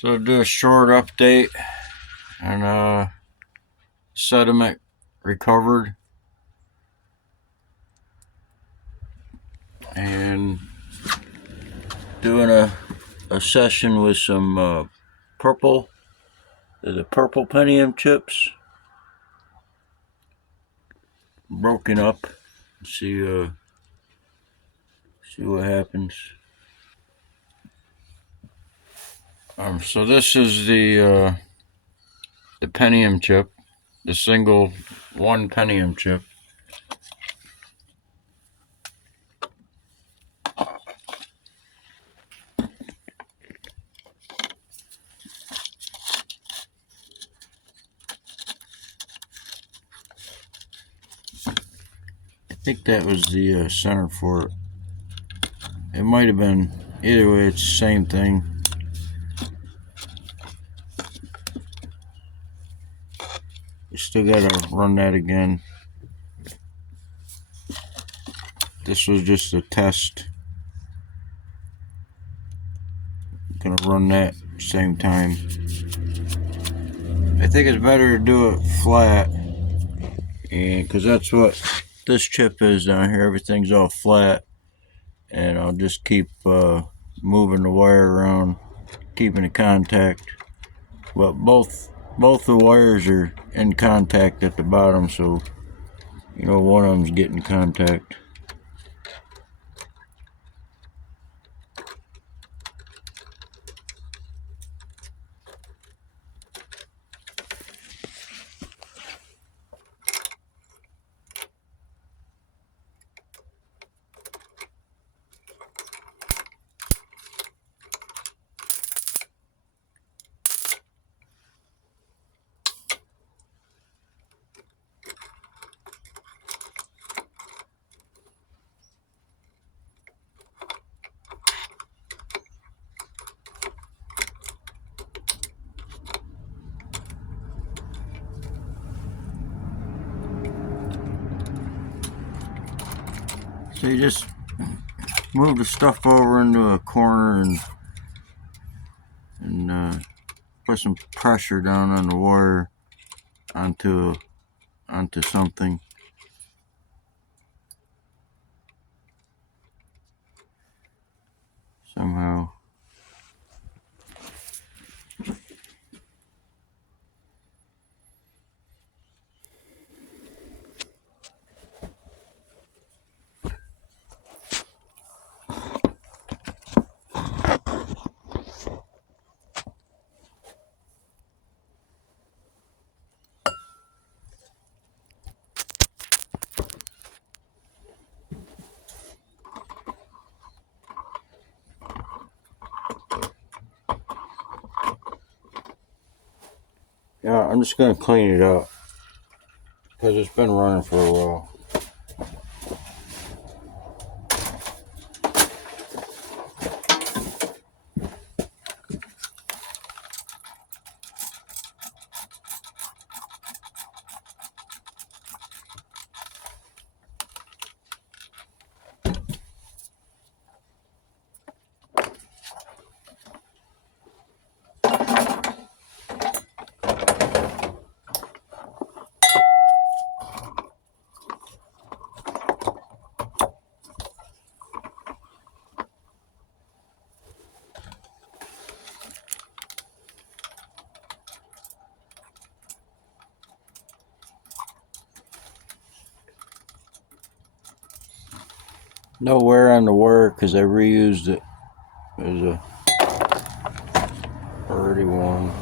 So do a short update on sediment recovered, and doing a session with some the purple pentium chips, broken up. See what happens. So this is the pentium chip, the single one pentium chip. I think that was the center for it. It might have been, either way, it's the same thing. You still gotta run that again. This was just a test. Gonna run that same time. I think it's better to do it flat, and because that's what this chip is down here. Everything's all flat, and I'll just keep moving the wire around, keeping it contact. But both the wires are in contact at the bottom, so one of them's getting contact. So you just move the stuff over into a corner and put some pressure down on the wire onto something. Somehow. Yeah, I'm just going to clean it up because it's been running for a while. No wear on the wire because I reused it. There's a already one.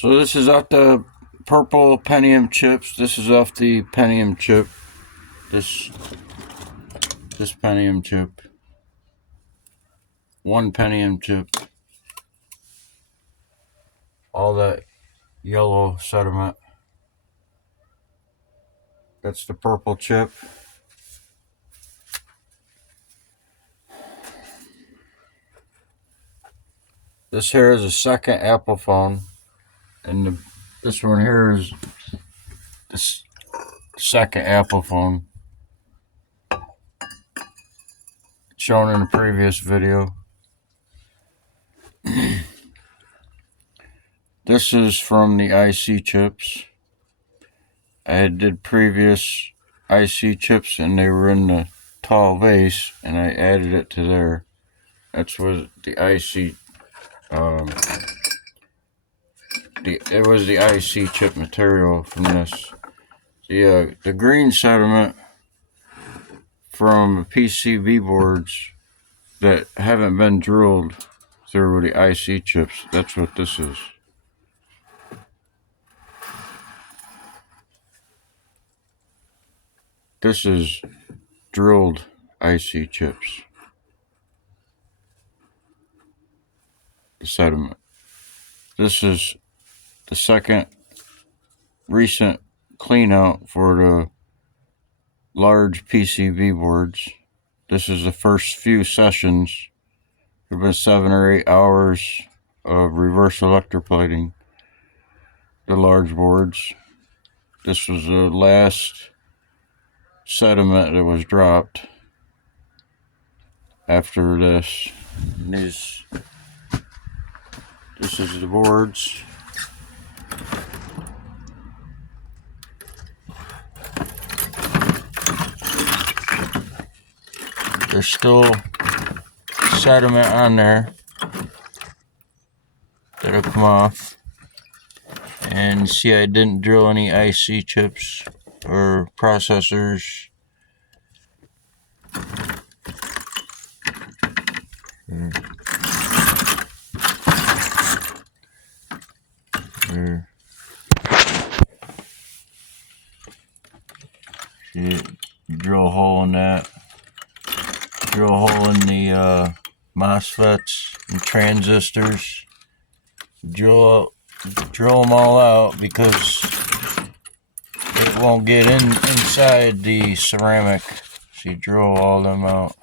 So this is off the purple Pentium chips. This is off the Pentium chip. This Pentium chip. One Pentium chip. All that yellow sediment. That's the purple chip. This here is a second Apple phone, and this one here is the second Apple phone shown in the previous video. This is from the IC chips. I did previous IC chips and they were in the tall vase, and I added it to there. That's what the IC. It was the IC chip material from this. The green sediment from PCB boards that haven't been drilled through the IC chips. That's what this is. This is drilled IC chips. The sediment. This is the second recent clean out for the large PCB boards. This is the first few sessions. There have been 7 or 8 hours of reverse electroplating the large boards. This was the last sediment that was dropped after this. This is the boards. There's still sediment on there that'll come off. And see, I didn't drill any IC chips or processors. There. See, drill a hole in that. Drill a hole in the MOSFETs and transistors. Drill them all out because it won't get inside the ceramic. So you drill all them out.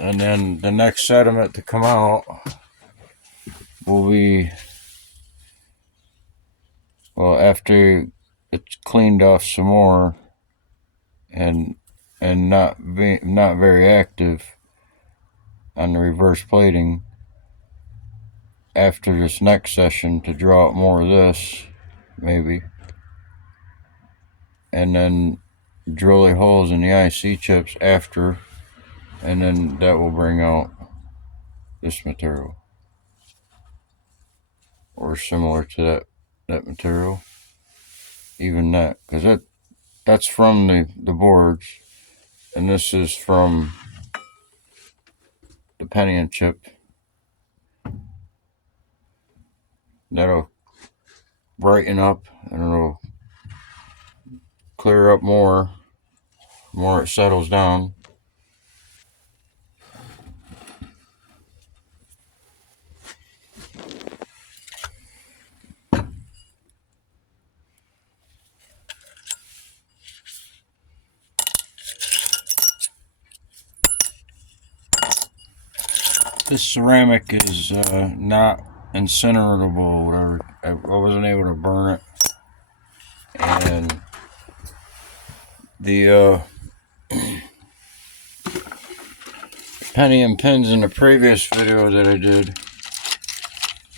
And then the next sediment to come out will be, well, after it's cleaned off some more and not very active on the reverse plating, after this next session to draw out more of this, maybe, and then drill the holes in the IC chips after, and then that will bring out this material, or similar to that material, even that, because that's from the boards, and this is from the Pentium chip. That'll brighten up and it'll clear up more it settles down. This ceramic is not incineratable or whatever. I wasn't able to burn it. And the Pentium pins in the previous video that I did,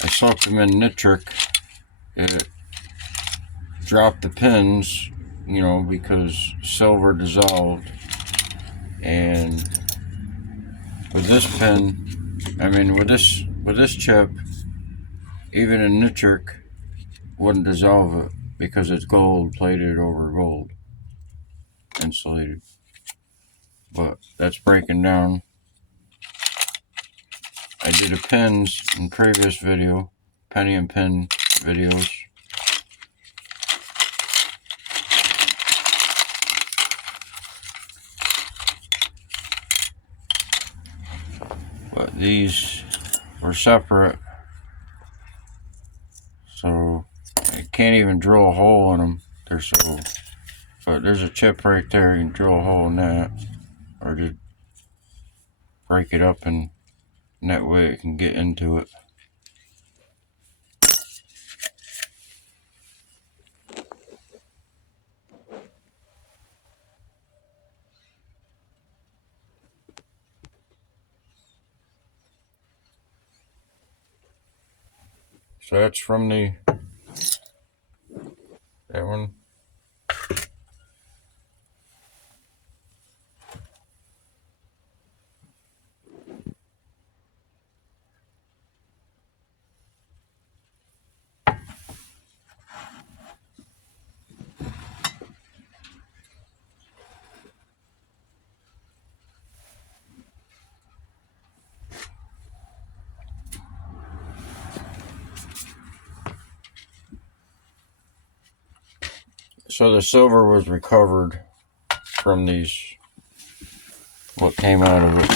I soaked them in nitric. It dropped the pins, because silver dissolved. And with this pin, with this chip, even in nitric wouldn't dissolve it. because it's gold plated over gold insulated. But that's breaking down. I did a pins in previous video, penny and pin videos. But these were separate, so I can't even drill a hole in them. They're so, but there's a chip right there. You can drill a hole in that, or just break it up, and that way it can get into it. So that's from that one. So the silver was recovered from these, what came out of it.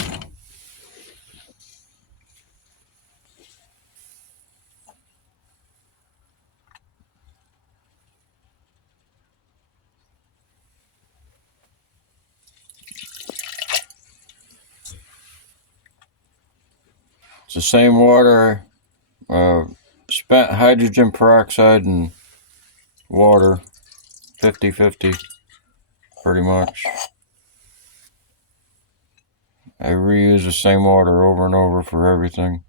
It's the same water, spent hydrogen peroxide and water, 50-50, pretty much. I reuse the same water over and over for everything.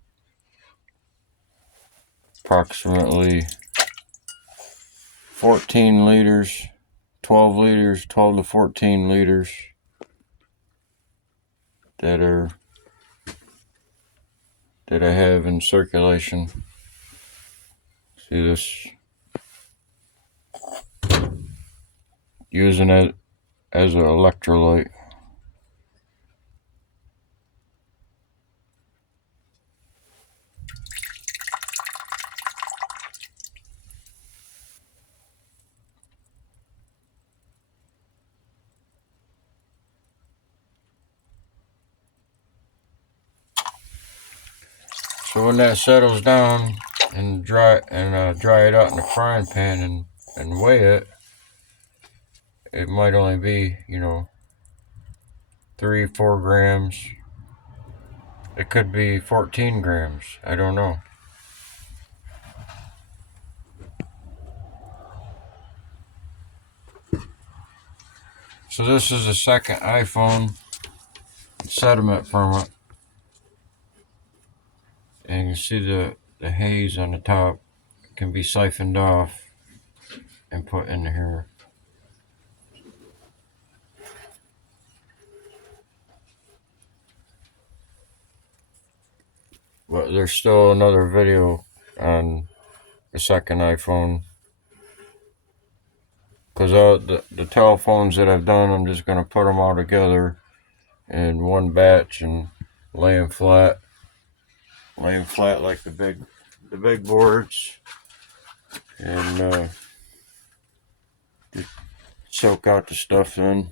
Approximately 14 liters, 12 liters, 12 to 14 liters that I have in circulation. See this? Using it as an electrolyte. So when that settles down and dry it out in the frying pan and weigh it, it might only be 3-4 grams. It could be 14 grams. I don't know. So this is the second iPhone sediment from it. And you see the haze on the top can be siphoned off and put in here. But there's still another video on the second iPhone. Because the telephones that I've done, I'm just going to put them all together in one batch and lay them flat like the big boards, and just soak out the stuff in.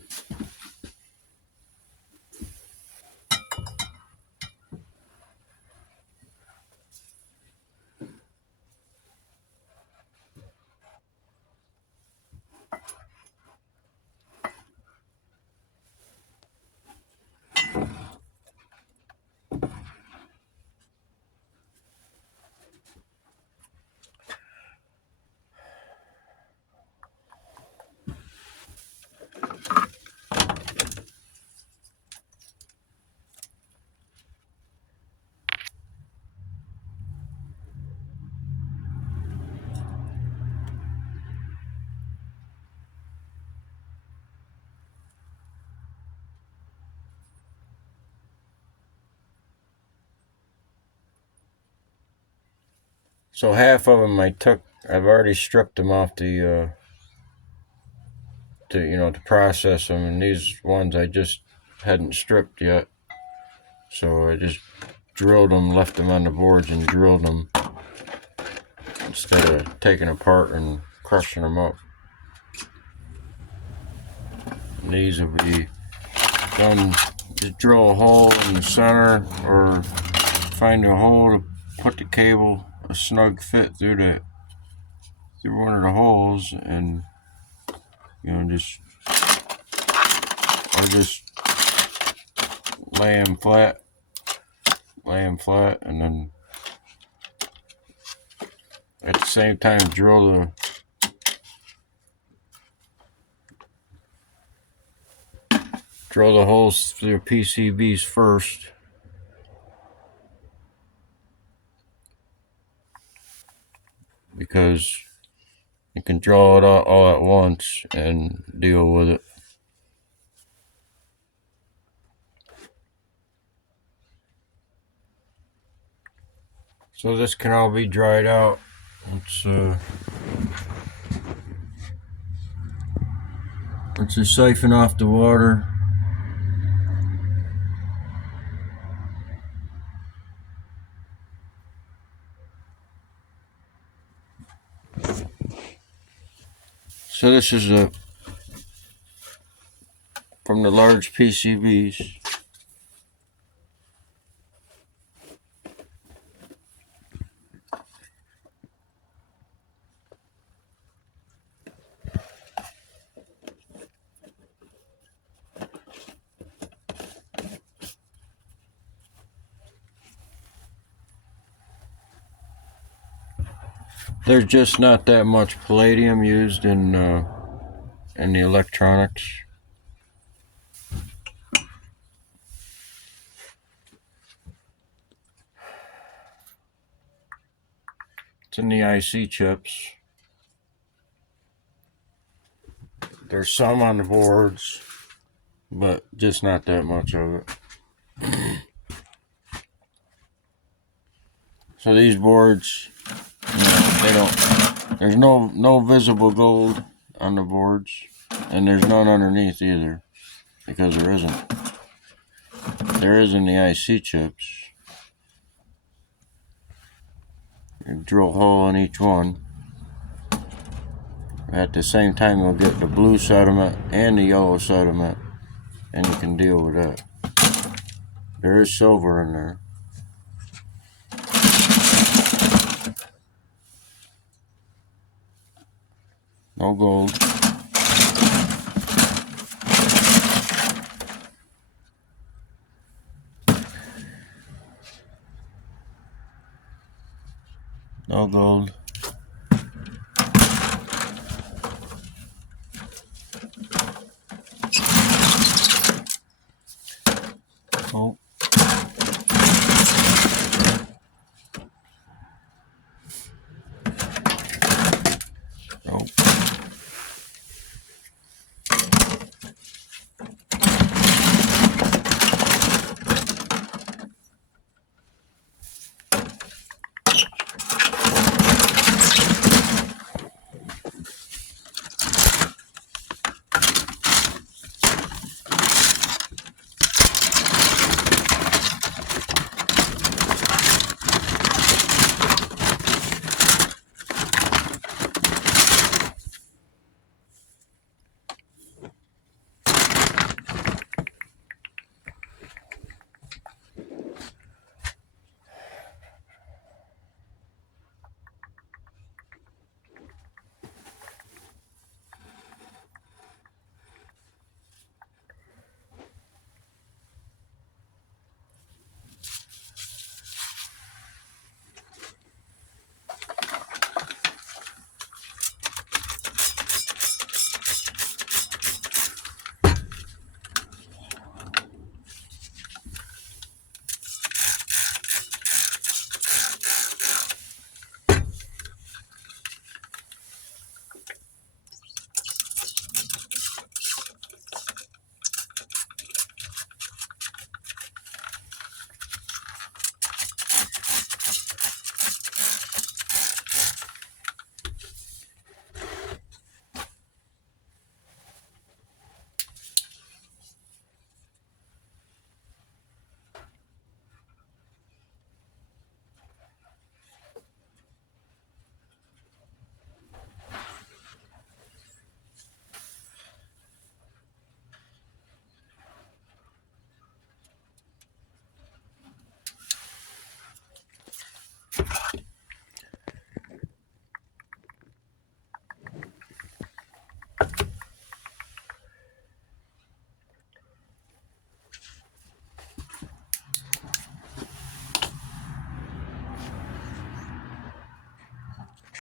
So half of them I took I've already stripped them off the to process them, and these ones I just hadn't stripped yet. So I just drilled them, left them on the boards and drilled them instead of taking apart and crushing them up. And these will be done. Just drill a hole in the center or find a hole to put the cable, a snug fit through one of the holes, and just I just lay them flat, and then at the same time drill the holes through the PCBs first. Because you can draw it all at once and deal with it. So this can all be dried out. Let's just siphon off the water. So this is from the large PCBs. There's just not that much palladium used in the electronics. It's in the IC chips. There's some on the boards, but just not that much of it. So these boards, there's no visible gold on the boards, and there's none underneath either, because there isn't. There is in the IC chips. You drill a hole in each one. At the same time, you'll get the blue sediment and the yellow sediment, and you can deal with that. There is silver in there. No gold. No gold.